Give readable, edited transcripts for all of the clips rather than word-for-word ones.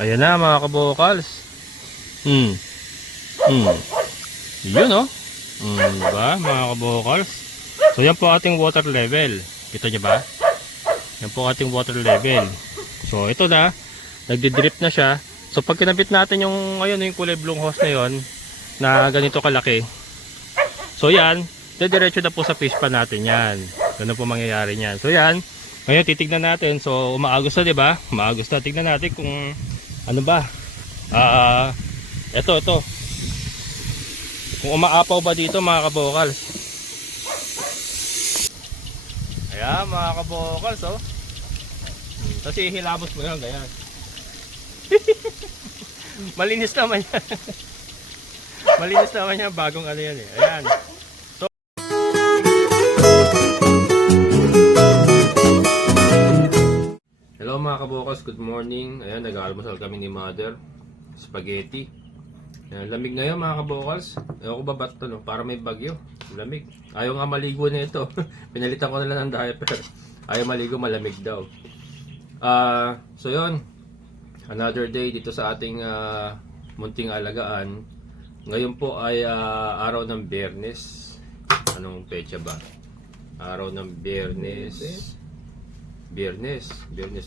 Ayan na mga kabokals. Hmm. Hmm. Yun oh. Diba mga kabokals? So yan po ating water level. Kita nyo ba? Yan po ating water level. So ito na. Nagdi-drip na siya. So pag kinabit natin yung ngayon yung kulay blue hose na yon na ganito kalaki. So yan. Diretso na po sa fish pan natin yan. Ganun po mangyayari niyan. So yan. Ngayon titignan natin. So umaagos na, 'di ba? Umaagos na. Tignan natin kung ano ba? Ito. Kung umaapaw ba dito mga kabokals. Ayan mga kabokals oh. Kasi hilamos mo yan, ganyan. Malinis naman yan. Malinis naman yan, bagong ano yan eh. Ayan. Hello mga kabokals, good morning. Ayan, nag-almusal kami ni mother. Spaghetti. Ayan, lamig ngayon mga kabokals. Ewan ko ba ba't ito, no? Para may bagyo. Lamig. Ayaw nga maligo na ito. Pinalitan ko na lang ng diaper. Ayaw maligo, malamig daw. So yun. Another day dito sa ating munting alagaan. Ngayon po ay araw ng Biyernes. Anong petsa ba? Araw ng Biyernes. Biyernes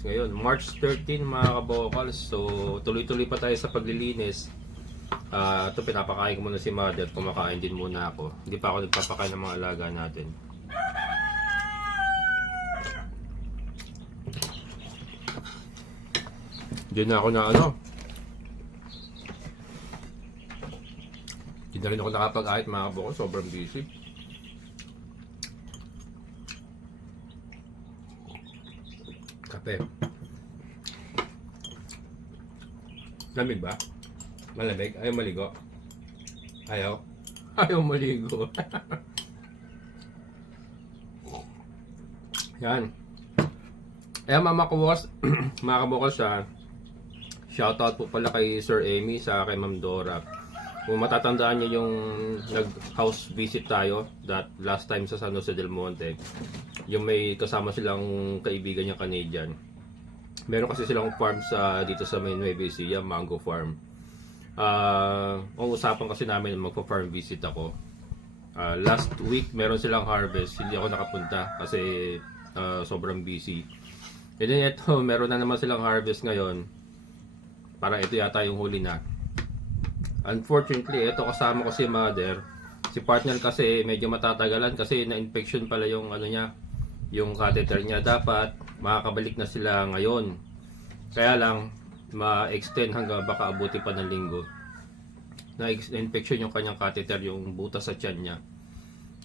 ngayon, March 13 mga kabokals. So tuloy-tuloy pa tayo sa paglilinis. Ito pinapakain ko muna si mother. Kumakain din muna ako. Hindi pa ako nagpapakain ng mga alaga natin. Hindi na ako na ano. Hindi na rin ako nakapag-ahit mga kabokals. Sobrang busy. Kape. Lamig ba? Malamig? Ayaw maligo? Ayaw? Ayaw maligo. Yan. Ayan mga kabokals. Mga kabokals siya. Shoutout po pala kay Sir Amy sa kay Ma'am Dora. Kung matatandaan niyo yung nag-house visit tayo that last time sa San Jose del Monte. Yung may kasama silang kaibigan niya Canadian. Meron kasi silang farm dito sa may Nueva Ecija, Mango Farm. Ang usapan kasi namin magpa-farm visit ako. Last week meron silang harvest, hindi ako nakapunta kasi sobrang busy. And then ito, meron na naman silang harvest ngayon. Parang ito yata yung huli na. Unfortunately, ito kasama ko si mother. Si partner kasi medyo matatagalan kasi na-infection pala yung ano niya, yung catheter niya. Dapat makakabalik na sila ngayon. Kaya lang ma-extend hanggang baka abuti pa ng linggo. Na-infection yung kanyang catheter, yung butas sa tiyan niya.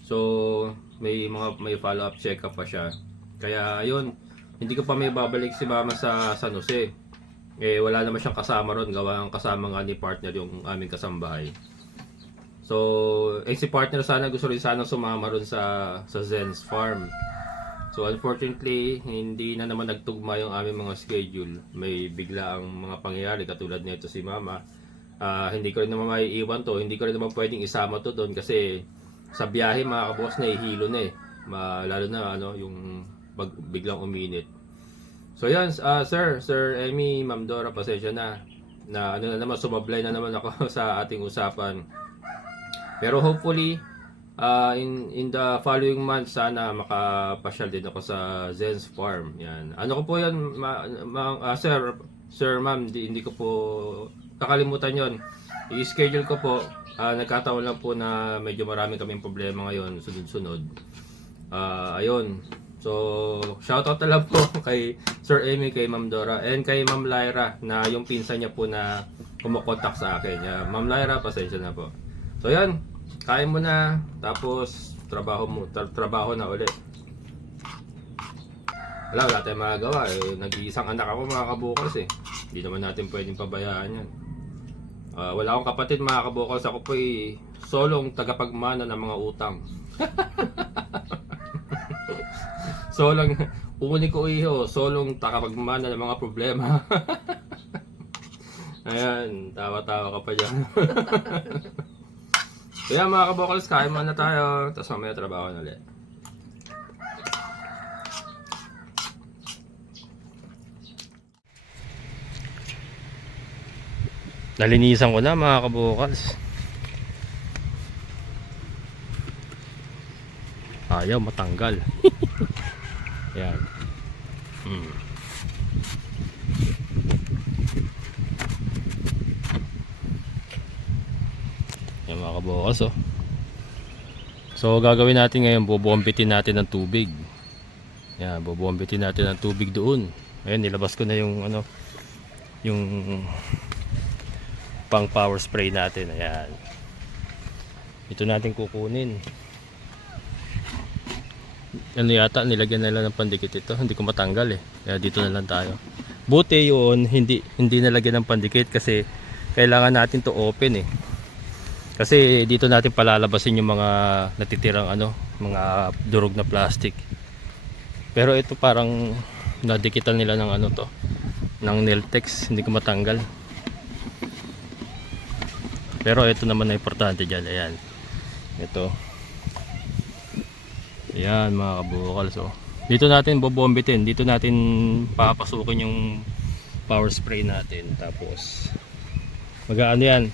So, may follow-up check-up pa siya. Kaya ayun, hindi ko pa may babalik si mama sa San Jose. Wala naman siyang kasama ron, gawa ang kasama nga ni partner yung aming kasambahay. So, si partner sana gusto rin sana sumama ron sa Zen's Farm. So unfortunately, hindi na naman nagtugma yung aming mga schedule. May bigla ang mga pangyayari katulad nito si mama. Hindi ko rin naman maiiwan to. Hindi ko rin naman pwedeng isama to doon kasi sa biyahe mga kaboss nahihilo na eh. Lalo na ano, yung biglang uminit. So yan, Sir Emmy, Ma'am Dora, pasensya na. Na ano na naman, sumablay na naman ako sa ating usapan. Pero hopefully, in the following month sana makapasyal din ako sa Zen's Farm. Yan. Ano ko po 'yan, Sir Ma'am, hindi ko po kakalimutan 'yon. I-schedule ko po. Nagkataon lang po na medyo marami kaming problema ngayon, sunod-sunod. Ayun. So, shoutout na lang po kay Sir Amy, kay Ma'am Dora, and kay Ma'am Lyra na yung pinsan niya po na kumokontak sa akin. Ma'am Lyra, pasensya na po. So, yan. Kain mo na, tapos trabaho na ulit. Wala tayong magagawa. Nag-iisang anak ako mga kabukals eh. Hindi naman natin pwedeng pabayaan yan. Wala akong kapatid mga kabukals. Ako po solong tagapagmana ng mga utang. Solong, umuni ko solong tagapagmana ng mga problema. Ayan, tawa-tawa ka pa dyan. Kaya mga kabokals, kain muna tayo. Tapos mamaya trabaho na ulit. Nalinisan ko na mga kabukals. Ayaw matanggal. Yan. Yan mga kabukals oh. So gagawin natin ngayon, bubombitin natin ng tubig. Yan, bubombitin natin ng tubig doon. Ayan, nilabas ko na yung ano, yung pang power spray natin. Ayan. Ito natin kukunin. Ano yata, nilagyan na lang ng pandikit ito. Hindi ko matanggal eh. Kaya dito na lang tayo. Buti yun, hindi nalagyan ng pandikit kasi kailangan natin to open eh. Kasi dito natin palalabasin yung mga natitirang ano, mga durog na plastic. Pero ito parang nadikitan nila ng ano to, ng Nailtex, hindi ko matanggal. Pero ito naman na importante dyan. Ayan. Ito. Ayan mga kabukals. So, dito natin bobombitin. Dito natin papasukin yung power spray natin. Tapos mag-ano yan,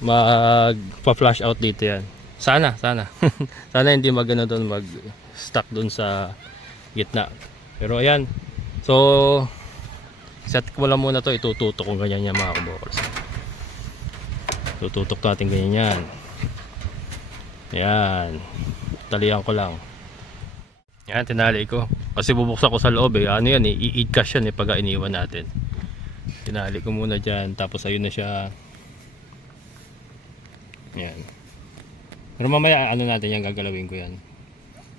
magpa-flash out dito yan. Sana sana hindi magano doon, mag stuck doon sa gitna. Pero ayan. So set ko lang muna to, itututok ko ganyan yan mga kabukals. Tututok natin ganyan yan. Ayan. Talihan ko lang. Yan, tinali ko. Kasi bubuksan ko sa loob eh. Ano yan eh, i-cash yan eh pag iniwan natin. Tinali ko muna dyan. Tapos ayun na siya. Yan. Pero mamaya ano natin yan, gagalawin ko yan.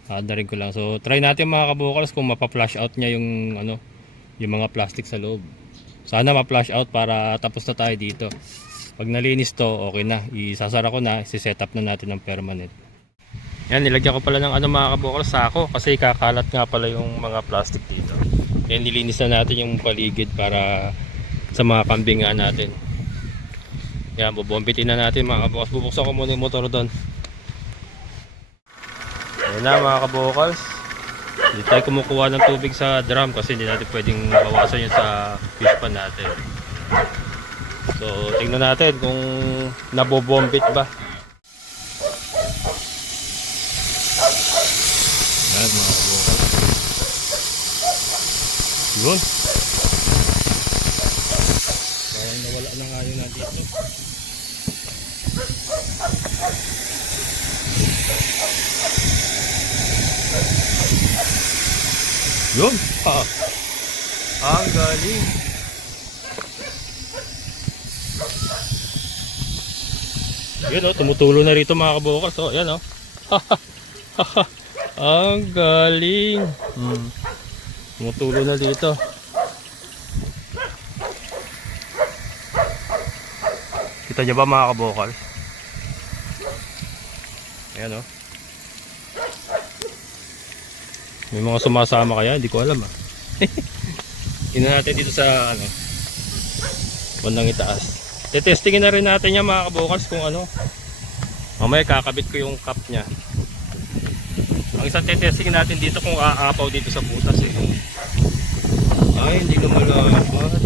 Darin ko lang. So try natin mga kabukals kung mapa-flush out niya yung ano, yung mga plastic sa loob. Sana ma-flush out para tapos na tayo dito. Pag nalinis to, okay na. Isasara ko na, isi-set up na natin ng permanent. Yan, nilagyan ko pala ng ano mga kabukals, sako. Kasi kakalat nga pala yung mga plastic dito. Yan, nilinis na natin yung paligid para sa mga kambingan natin. Yan, bubombitin na natin mga kabukals. Bubuksan ko muna yung motor doon. Yan na mga kabukals. Hindi tayo kumukuha ng tubig sa drum kasi hindi natin pwedeng bawasan yun sa fish pan natin. So, tingnan natin kung nabobombit ba. Ayan mga kabukals. Yun. Parang nawala na nga yun natin. Yun. Ang galing. Yan o, tumutulo na rito mga kabukals. O, yan o. Ang galing. Tumutulo na dito. Kita nyo ba mga kabukals? Ayan o. May mga sumasama kaya, hindi ko alam ah. Ina natin dito sa ano, bandang itaas. Tetestingin na rin natin yan mga kabukals kung ano. Mamaya kakabit ko yung cup nya. Ang isang tetestingin natin dito kung aapaw dito sa butas eh. Ay, hindi lumalapat.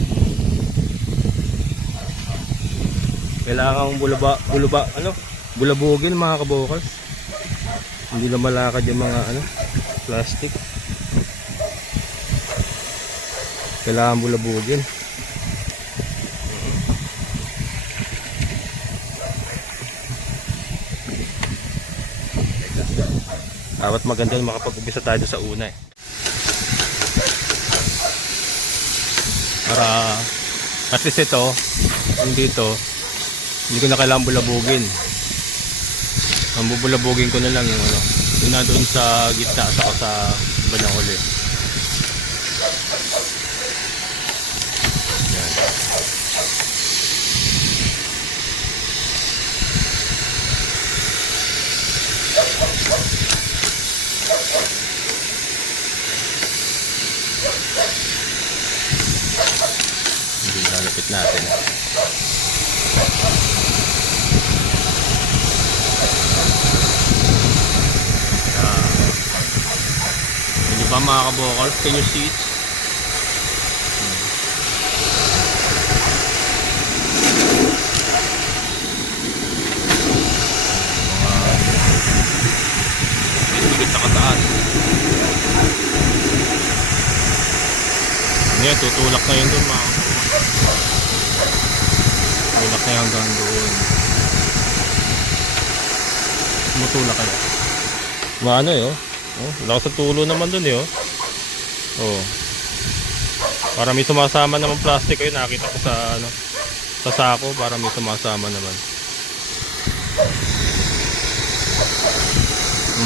Kailangan bulabugin mga kabukals. Hindi lumalakad yung mga ano, plastic. Kailangan bulabugin. Dapat maganda yung makapag-umpisa tayo sa una eh. Para at least ito, yung dito, hindi ko na kailangan bulabugin. Ang bubulabugin ko na lang yung ano, yung na doon sa gitna sa bandang huli. Yan. Hindi lalapit natin. Hindi ba mga kabukals? Can you see it? tutulak na yun doon mga. Tulak na hanggang doon. Tumutulak kaya. Maano eh oh. Oh, lakas sa tulo naman doon eh oh. Oh. Para may sumasama naman plastic ayun, nakita ko sa ano, sa sako, para may sumasama naman.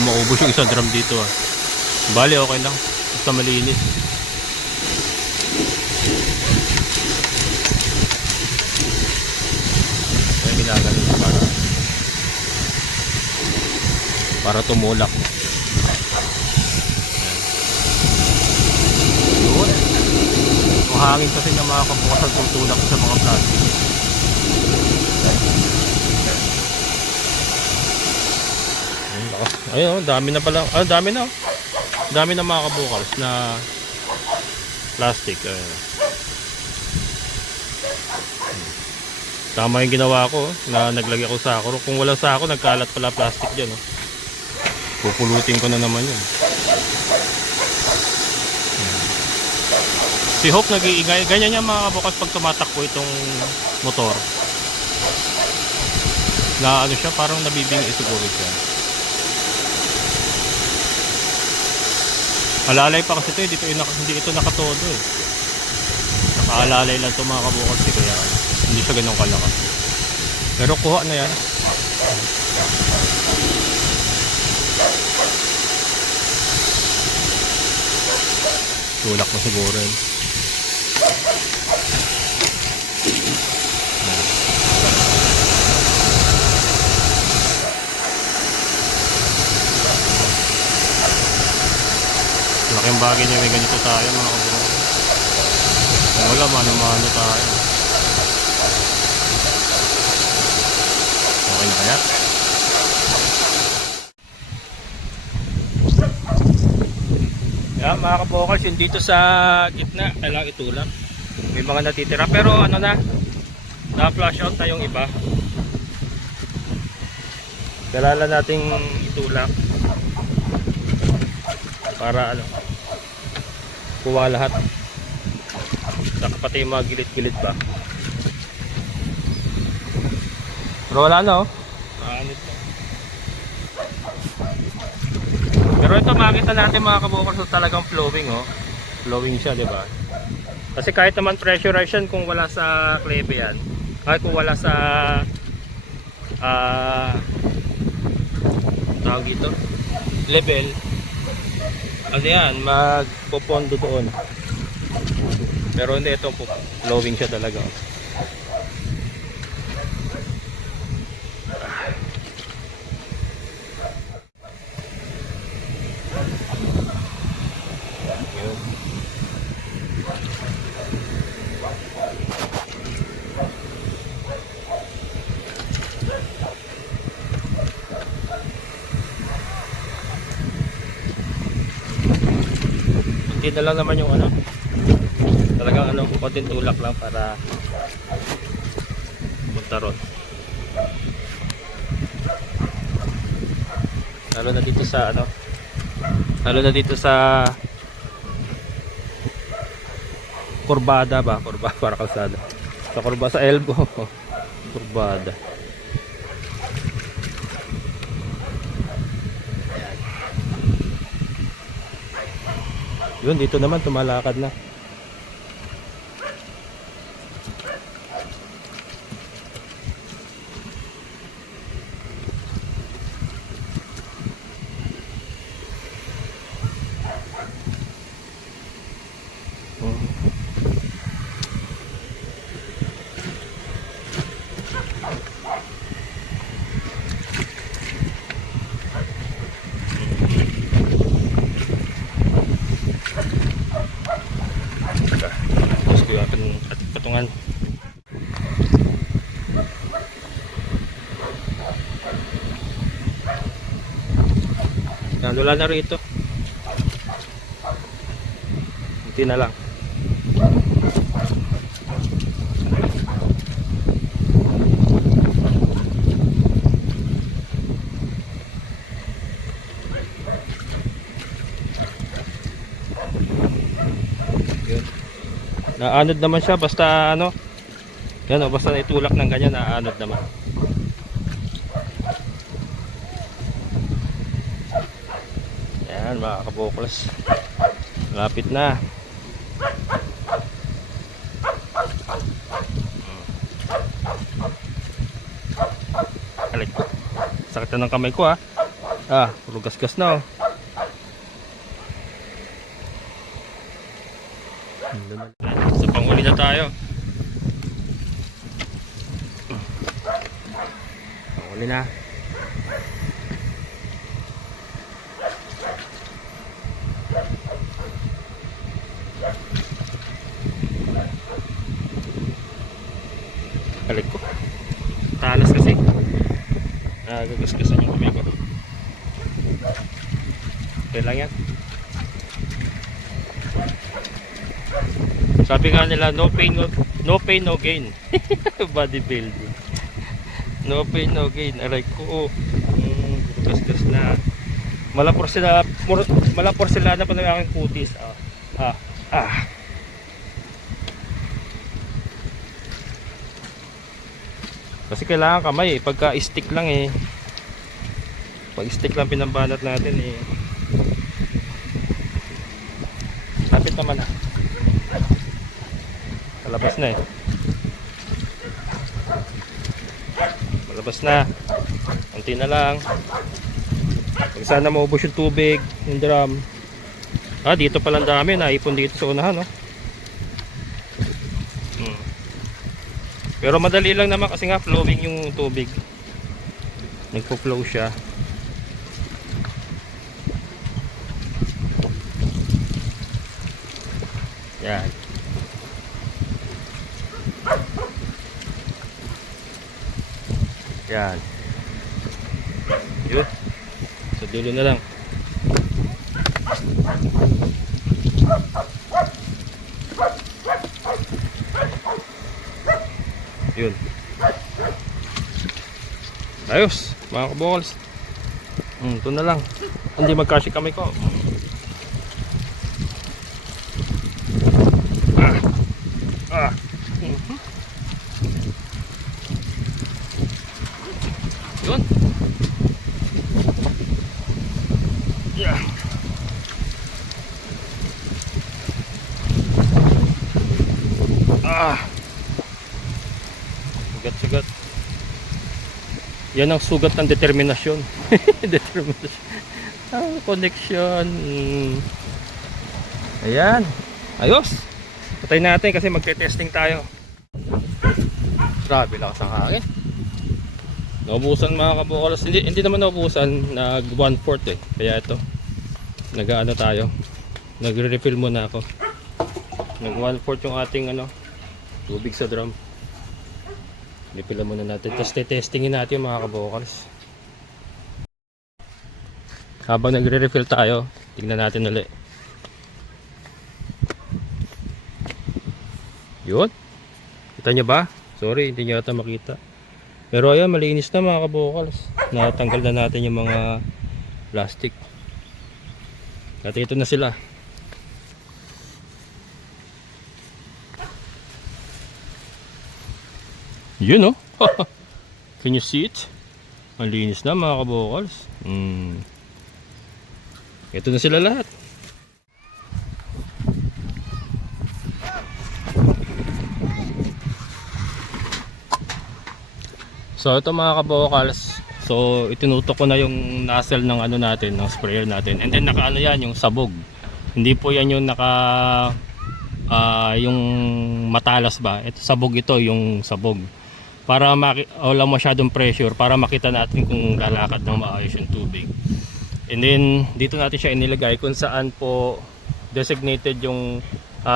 Maubos yung isang drum dito ah. Bali okay lang, basta malinis. Kaya ginagano para tumulak. Yun. Yung hangin kasi na makakabukas at tutulak sa mga plastic. Ayun, dami na pala. Ah, dami na. Dami na makakabukas na plastic. Ayun. Tama yung ginawa ko na naglagay ako sa sako. Kung wala sako, nagkalat pala plastic dyan. Oh. Pupulutin ko na naman yun. Si Hope nag-iingay. Ganyan niya makakabukas pag tumatakbo itong motor. Na ano siya, parang nabibingi siguro siya. Alalay pa kasi ito, hindi ito nakatodo eh. Nakaalalay lang ito mga kabukas eh, kaya hindi siya ganun kalakas. Pero kuha na yan. Tulak mo siguro yun. Laking bagay niya may ganito tayo mga kabukas. Wala, mano-mano tayo. Okay na kaya? Yan mga kabokals, yun dito sa gitna kailangan itulak. May mga natitira pero ano na flash out na yung iba. Kailangan nating itulak para ano, kuha lahat. Saka pati yung mga gilid-gilid ba. Pero wala na oh. Anit na. Pero ito makita natin mga kabukers, so talagang flowing oh. Flowing siya, di ba? Kasi kahit naman pressurize yan kung wala sa klebe yan. Ay kung wala sa tawag dito, level. Ano yan, magpopondo doon. Pero hindi, ito flowing siya talaga. Hindi na lang naman yung ano, talagang ano, konting tulak lang para punta ron. Lalo na dito sa ano, lalo na dito sa kurbada ba, kurbada para kalsada, sa kurbada, sa elbow kurbada. Yun, dito naman tumalakad na. Patungan. Wala na rito. Hindi na lang. Yun. Naanod naman siya basta ano. Yan o, basta naitulak ng ganyan, naanod naman. Yan mga kabokals. Lapit na. Alik. Sakit na ng kamay ko ha. Puro gas-gas na oh. Sa panghuli na tayo. Panghuli na. Balik ko. Talas kasi. Gagasgasan yung kamay ko. Okay lang yan. Sabi nga nila, no pain no gain. Bodybuilding. No pain no gain. Aray ko. Gasgas na. Malapor sila na pa ng aking kutis. Kasi kailangan kamay pagka stick lang pag stick lang pinambanat natin lapit naman malabas na malabas na konti na lang. Pag sana maubos yung tubig yung drum. Dito palang dami naipon dito sa unahan Pero madali lang naman kasi nga flowing yung tubig. Nagpo-flow siya. Yan. Yan. Yun. Sa dulo na lang. Yun. Ayos mga kabokals. Ito na lang. Hindi magkasya kamay ko. Yun. Yeah. Sugat. Yan ang sugat ng determinasyon. Determinasyon. Connection. Ayan. Ayos. Patay natin kasi magte-testing tayo. Grabe lakas ang hangin. Naubusan mga kabokals. Hindi naman naubusan. Nag 1/4 Kaya ito. Nag-ano tayo. Nagre-refill muna ako. Nag 1/4 yung ating tubig sa drum. Refill muna natin. Tapos testingin natin yung mga kabokals. Habang nagre-refill tayo, tingnan natin ulit. Yun. Kita nyo ba? Sorry, hindi nyo ata makita. Pero ayan, malinis na mga kabokals. Natanggal na natin yung mga plastic. At ito na sila. Yun Can you see it? Ang linis na mga kabokals. Ito na sila lahat. So ito mga kabokals. So itinutok ko na yung nozzle ng natin, ng sprayer natin. And then naka yan, yung sabog. Hindi po yan yung yung matalas ba. Ito sabog, ito yung sabog. Para wala masyadong pressure, para makita natin kung lalakad ng maayos yung tubig. And then dito natin siya inilagay kung saan po designated yung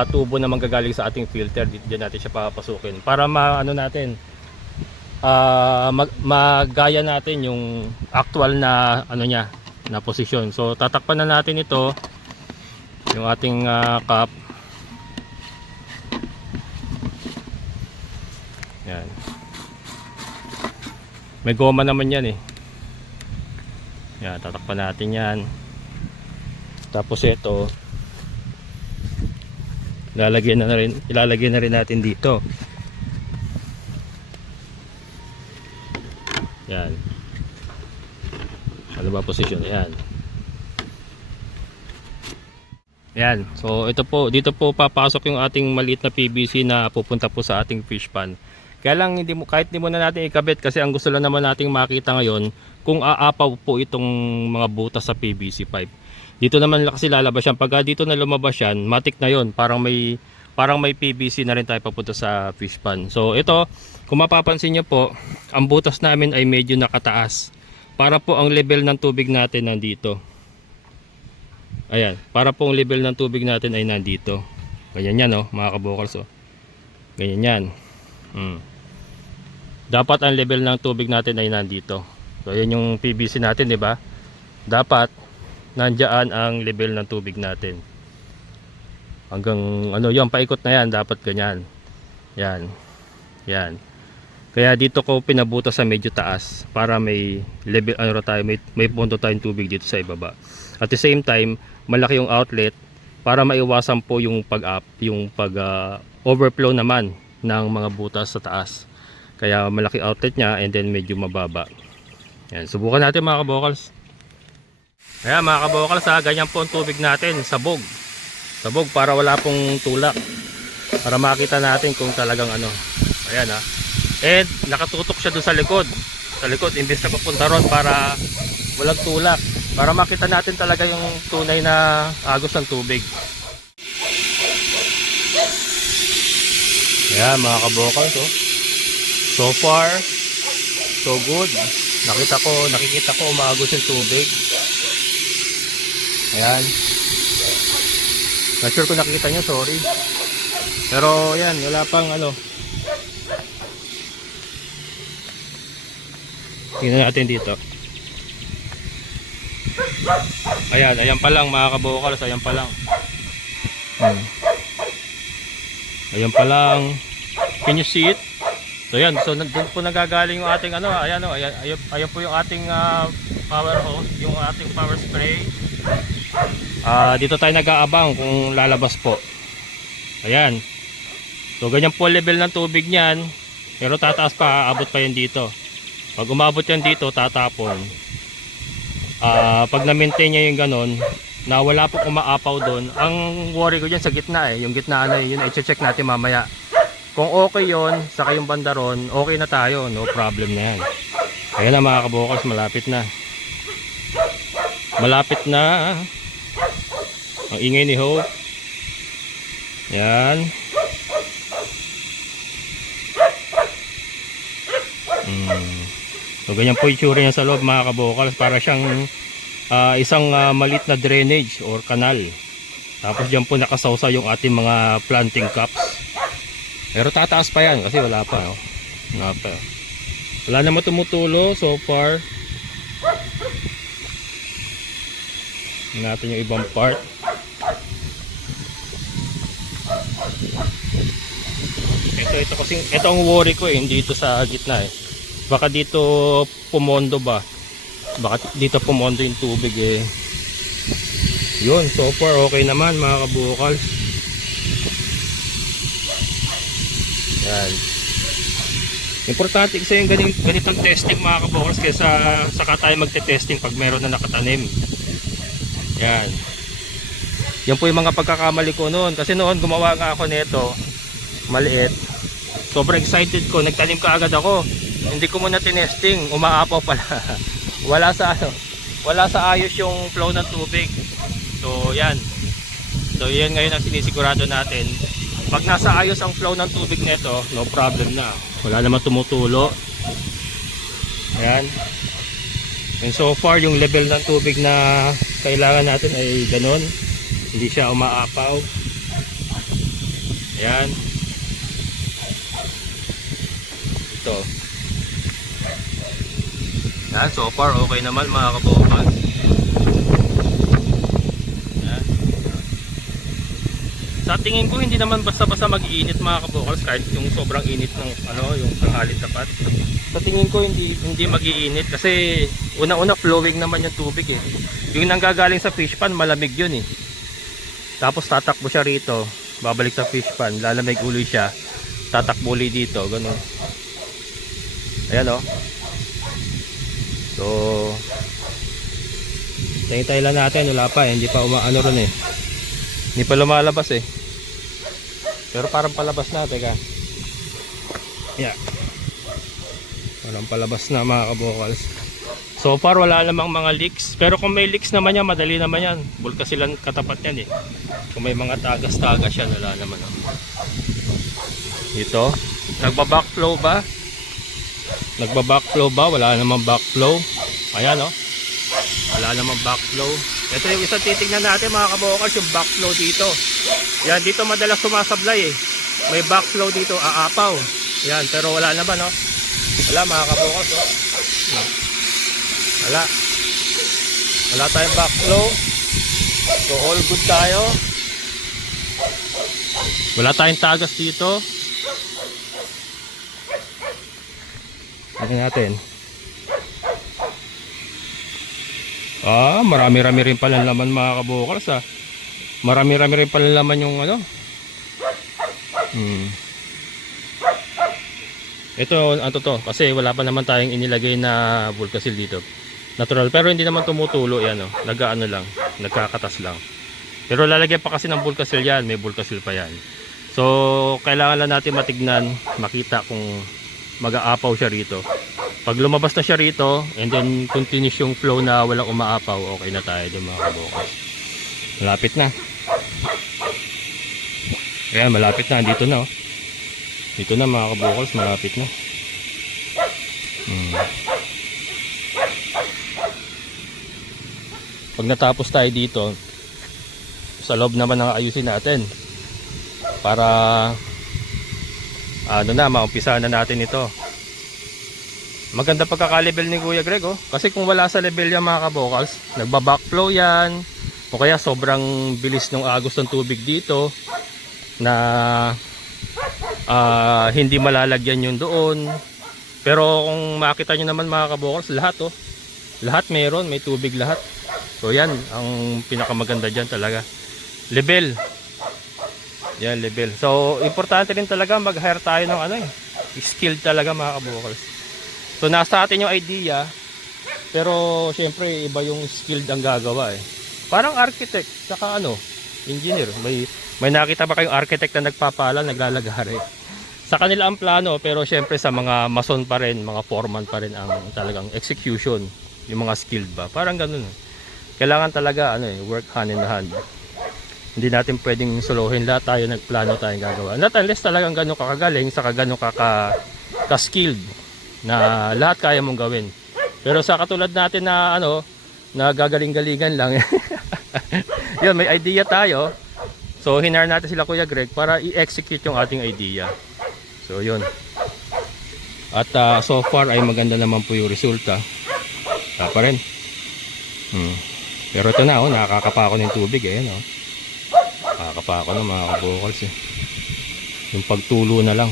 tubo na manggagaling sa ating filter. Dito natin siya papasukin para magaya natin yung actual na na posisyon. So tatakpan na natin ito, yung ating cup. Yan. May goma naman yan Yan, tatakpan natin yan. Tapos ito Ilalagay na rin natin dito. Yan. Ano ba posisyon? Yan. Yan. So ito po, dito po papasok yung ating maliit na PVC na pupunta po sa ating fish pan. Kaya lang kahit hindi mo na natin ikabit, kasi ang gusto lang naman nating makita ngayon kung aapaw po itong mga butas sa PVC pipe. Dito naman kasi lalabas yan. Pagka dito na lumabas yan, matik na yon. Parang may PVC na rin tayo papunta sa fish pan. So ito, kung mapapansin nyo po, ang butas namin ay medyo nakataas. Para po ang level ng tubig natin nandito. Ayan, para po ang level ng tubig natin ay nandito. Ganyan yan, oh, mga kabokals, oh. Ganyan yan. Dapat ang level ng tubig natin ay nandito. So ayan yung PVC natin, di ba? Dapat nandiyan ang level ng tubig natin. Hanggang ano, yung paikot na yan, dapat ganyan. Yan. Yan. Kaya dito ko pinabutas sa medyo taas para may level, ano tayo, may punto tayong tubig dito sa ibaba. At the same time, malaki yung outlet para maiwasan po yung overflow naman ng mga butas sa taas. Kaya malaki outlet niya and then medyo mababa. Yan, subukan natin mga kabokals. Kaya mga kabokals, ganyan po ang tubig natin, sabog. Sabog para wala pong tulak. Para makita natin kung talagang ano. Ayan ha. And nakatutok siya doon sa likod. Sa likod, imbes na papunta ron para walang tulak. Para makita natin talaga yung tunay na agos ng tubig. Ayan mga kabokals, oh. So far, so good. Nakikita ko umaagos yung tubig. Ayan. Not sure kung nakikita nyo, sorry. Pero yan, wala pang ano. Tingnan natin dito. Ayan pa lang mga kabokals, ayan pa lang. Ayan pa lang. Can you see it? So yan, so doon po nagagaling yung ating ano, ayan oh, ayan po yung ating power hose, yung ating power spray. Dito tayo nag-aabang kung lalabas po. Ayan. So ganyan po level ng tubig niyan, pero tataas pa, aabot pa yan dito. Pag umabot yan dito, tatapon. Pag na-maintain niya yung ganon, na wala pong umaapaw doon, ang worry ko dyan sa gitna yung gitna na yun, i-check natin mamaya. Kung okay yon, saka yung bandaron, okay na tayo, no problem na yan. Ayan na mga kabokals, malapit na. Malapit na. Ang ingay ni Hope. Yan. So ganyan po yung tsura niya sa loob mga kabokals. Para siyang isang maliit na drainage or kanal. Tapos dyan po nakasawsa yung ating mga planting cups. Pero tataas pa yan kasi wala pa, oh. Wala naman tumutulo so far. Natin yung ibang part. Ito kasi ito ang worry ko dito sa gitna Baka dito pumondo ba? Baka dito pumondo yung tubig Yun, so far okay naman mga kabukals. Yan. Importante kasi yung ganitong testing mga kabukals kaysa saka tayo magte-testing pag meron na nakatanim. Yan. Yan po yung mga pagkakamali ko noon. Kasi noon gumawa nga ako nito maliit. Sobrang excited ko. Nagtanim ka agad ako. Hindi ko muna tinesting. Umaapaw pala. Wala sa ayos yung flow ng tubig. So yan. So yan ngayon ang sinisigurado natin. Pag nasa ayos ang flow ng tubig nito, no problem na. Wala naman tumutulo. Ayan. And so far yung level ng tubig na kailangan natin ay ganon. Hindi siya umaapaw. Ayan. Ito. Yan, so far okay naman mga kabokals. Yan. Sa tingin ko hindi naman basta-basta mag-iinit mga kabokals kahit yung sobrang init ng yung tanghali tapat. Sa tingin ko hindi mag-iinit kasi una-una flowing naman yung tubig Yung nanggagaling sa fish pan malamig yun Tapos tatakbo siya rito. babalik sa fish pan, lalamig ulo siya, tatakbo ulit dito, ganun. Ayan oh. So hintay lang natin, wala pa hindi pa umaano ron eh. Hindi pa lumalabas eh. Pero parang palabas na, teka. Yeah. Parang palabas na mga kabokals. So far wala namang mga leaks. Pero kung may leaks naman yan, madali naman yan. Bulkasilan katapat yan eh. Kung may mga tagas-tagas yan, wala naman. Ito, nagba-backflow ba? Nagba-backflow ba? Wala namang backflow. Ayan oh. Wala namang backflow. Ito yung isang titignan natin mga kabokals, yung backflow dito. Yan, dito madalas sumasablay eh. May backflow dito, aapaw. Yan, pero wala naman oh. Wala mga kabokals oh. Wala. Wala tayong backflow. So all good tayo. Wala tayong tagas dito. Tingnan natin. Marami-rami rin pala laman mga kabokals ah. Marami-rami rin pala laman yung ano. Ito, ano to? Kasi wala pa naman tayong inilagay na Bulkasil dito. Natural, pero hindi naman tumutulo yan oh. Nag-ano lang, nagkakatas lang. Pero lalagyan pa kasi ng Bulkasil yan, may Bulkasil pa yan. So, kailangan lang natin matignan, makita kung mag-aapaw siya rito. Pag lumabas na siya rito, and then continuous yung flow na walang umaapaw, okay na tayo doon mga kabokals. Malapit na. Ayan, malapit na. Dito na oh. Dito na mga kabokals, malapit na. Pag natapos tayo dito, sa loob naman ang ayusin natin. Para, ano na, maumpisa na natin ito. Maganda pagkaka-level ni Kuya Greg oh. Kasi kung wala sa level yan mga kabokals, nagba-backflow yan. O kaya sobrang bilis ng agos ng tubig dito na hindi malalagyan yun doon. Pero kung makita nyo naman mga kabokals, lahat oh. Lahat meron, may tubig lahat. So yan, ang pinakamaganda dyan talaga. Level. Yan, level. So importante rin talaga mag-hire tayo ng ano eh. Skilled talaga mga kabokals. So nasa atin yung idea, pero syempre iba yung skilled ang gagawa eh. Parang architect, saka ano, engineer. May nakita ba kayong architect na nagpapala, naglalagari? Sa kanila ang plano, pero syempre sa mga mason pa rin, mga foreman pa rin ang talagang execution, yung mga skilled ba. Parang ganun. Kailangan talaga ano eh, work hand in hand. Hindi natin pwedeng solohin lahat tayo nagplano tayong gagawa. Not unless talagang gano'n kakagaling, saka gano'n ka-skilled na lahat kaya mong gawin. Pero sa katulad natin na ano, na gagaling-galingan lang. Yun, may idea tayo. So hinar natin sila Kuya Greg para i-execute yung ating idea. So yun. At so far ay maganda naman po yung resulta. Pa rin. Pero ito na oh, nakakapa ako ng tubig eh, no? Nakakapa ako ng mga kabokals eh. Yung pagtulo na lang.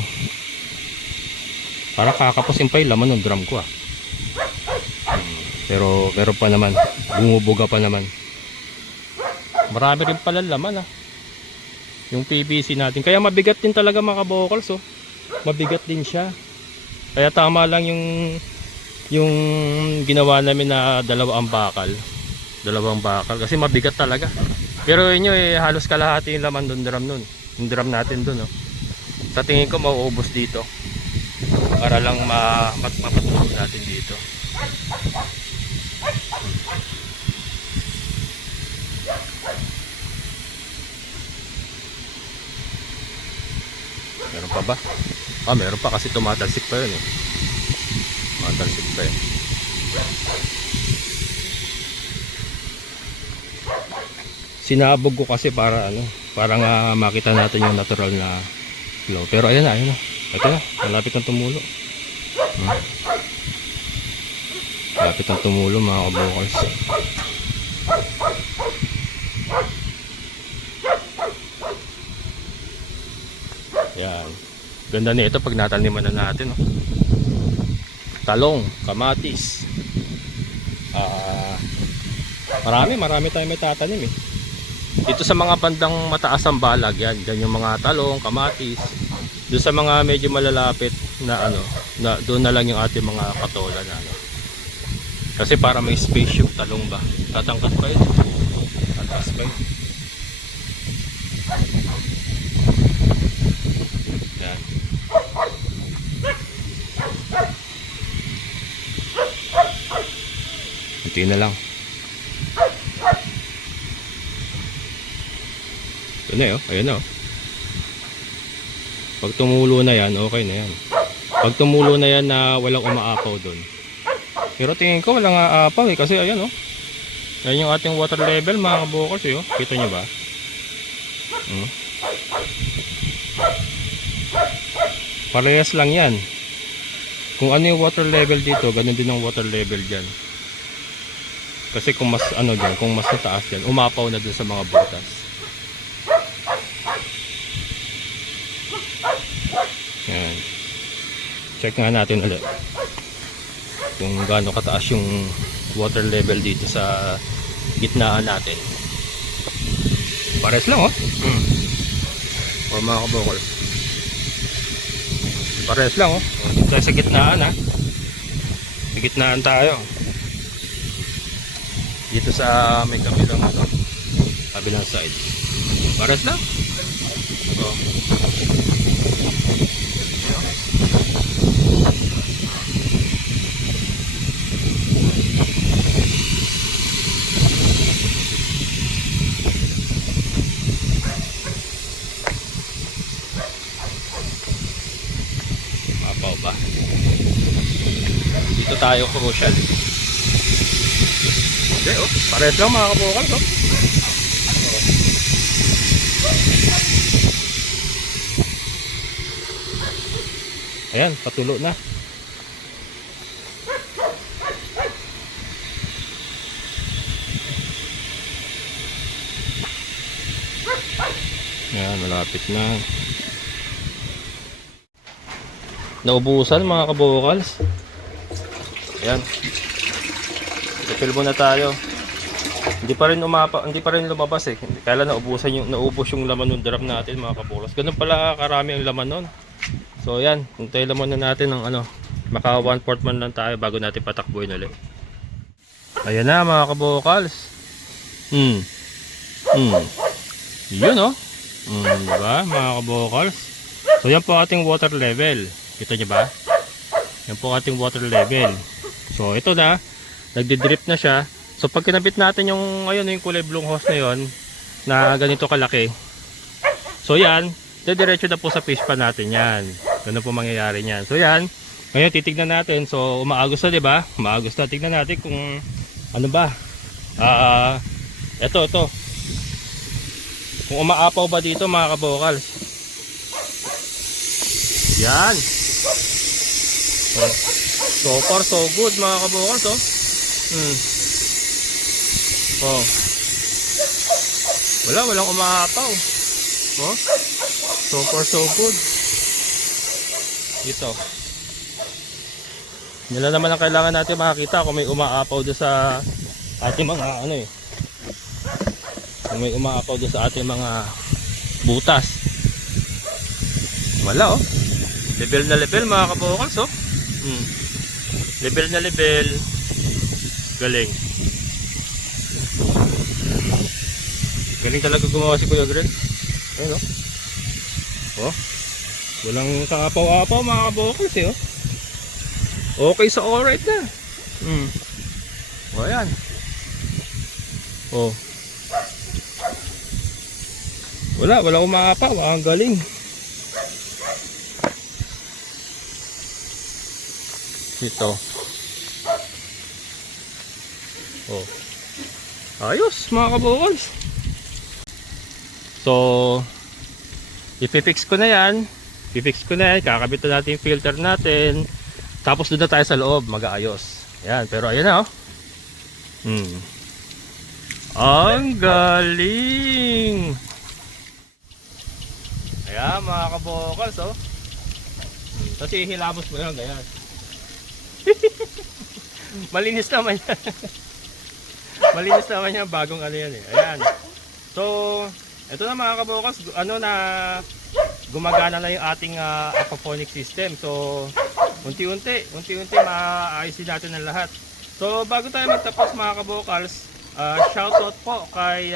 Para kakapusin pa yung laman ng drum ko ah. Pero pa naman, bumubuga pa naman. Marami rin pala laman ah. Yung PVC natin. Kaya mabigat din talaga mga kabokals oh. Mabigat din siya. Kaya tama lang yung ginawa namin na dalawang bakal. Kasi mabigat talaga. Pero inyo eh, halos kalahati yung laman doon drum nun. Yung drum natin doon oh. Sa tingin ko mauubos dito. Para lang mapatulog natin dito. Meron pa ba? Meron pa kasi tumatalsik pa yun eh. Tumatalsik pa yun. Sinabog ko kasi para ano, para nga makita natin yung natural na flow. Pero ayun na. Ito na, malapit ng tumulo. Malapit ng tumulo mga kabokals. Yan. Ganda nito pag nataniman na natin. Oh. Talong, kamatis. Marami tayong may tatanim eh. Dito sa mga bandang mataas ang balag yan, dyan yung mga talong, kamatis. Doon sa mga medyo malalapit na ano, na doon na lang yung ating mga katola na ano. Kasi para may space yung talong ba. Tatangkat pa yun. Tatas pa yun. Yan. Kunti na lang. Ito na yun. Ayan na oh. Pag tumulo na yan, okay na yan. Pag tumulo na yan na walang umaapaw doon. Pero tingin ko walang aapaw eh. Kasi ayan oh. Yan yung ating water level mga kabukals eh oh. Kita nyo ba? Parehas lang yan. Kung ano yung water level dito, ganun din ang water level dyan. Kasi kung mas ano dyan, kung mas nataas dyan, umapaw na dun sa mga butas. Yan. Check nga natin ulit kung gaano kataas yung water level dito sa gitnaan natin. Pares lang oh. O mga kabukol, pares lang oh. Dito tayo sa gitnaan ha. Sa gitnaan tayo. Dito sa may kabilang ano, kabilang side. Pares lang. Oh. Ba? Dito tayo crucial. Okay, oh, pares lang mga kabukal oh. Ayan, patulo na. Ayan, malapit na. Naubusan mga kabukals. Ayan. Refill muna tayo. Hindi pa rin lumabas eh. Kaya naubos yung laman ng drum natin mga kabukals. Ganun pala karami ang laman nun. So ayan, hintayin naman na natin ng ano, maka 1/4 man lang tayo bago natin patakbuhin ulit. Ayan na mga kabukals. Yun oh. Diba mga kabukals? So yan po ating water level. Kita nyo ba? Yan po ating water level. So ito na, nagdi-drip na siya. So pag kinabit natin yung ayun, yung kulay blue hose na yon na ganito kalaki. So yan, diretso na po sa fish pan natin yan. Ganun po mangyayari niyan. So yan, ngayon titignan natin. So umaagos na, 'di ba? Umaagos na. Tignan natin kung ano ba. Ito. Kung umaapaw ba dito mga kabukals. Yan. So far so good mga kabukals oh. Oh. Walang umaapaw. Oh. So far so good. Ito. Nila naman ang kailangan natin makakita kung may umaapaw doon sa ating mga ano eh. Kung may umaapaw doon sa ating mga butas. Wala oh. Level na level mga kabukals oh. Level na level. Galing. Galing talaga gumawa si Kuya Greg. Ayun oh. Oh. Walang kaapaw-apaw mga kabukals eh oh. Okay sa alright na. O ayan. Oh. Wala umaapaw. Ang galing. Ito. Oh. Ayos mga kabukals. So i-fix ko na yan. Kakabit na natin yung filter natin. Tapos doon na tayo sa loob, mag-aayos. Ayan, pero ayan na oh. Ang galing. Ayan mga kabukals oh. Kasi hilamos mo yun, ganyan. Malinis naman yan. Malinis naman yan, bagong ano yan eh. Ayan. So, ito na mga kabokals, gumagana na yung ating aquaponic system. So, unti-unti maayusin natin ang lahat. So, bago tayo magtapos mga kabokals, shoutout po kay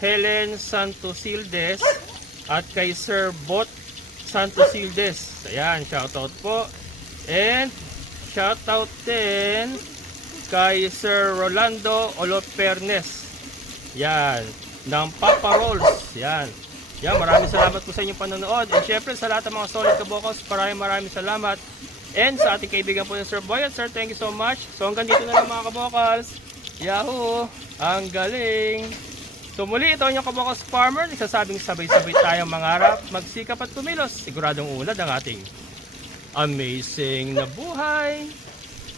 Helen Santosildes at kay Sir Bot Santosildes. Ayan, shoutout po. And shoutout din kay Sir Rolando Olopernes. Yan, ng Papa Rolls. Yan. Yan, maraming salamat po sa inyong panonood. And syempre sa lahat ng mga solid kabokals, maraming salamat. And sa ating kaibigan po yung Sir Boy at Sir, thank you so much. So hanggang dito na lang mga kabokals. Yahoo! Ang galing! So muli ito yung Kabokals Farmer, nagsasabing sabay-sabay tayong mangarap, magsikap at kumilos. Siguradong ulad ang ating amazing na buhay.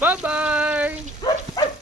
Bye-bye!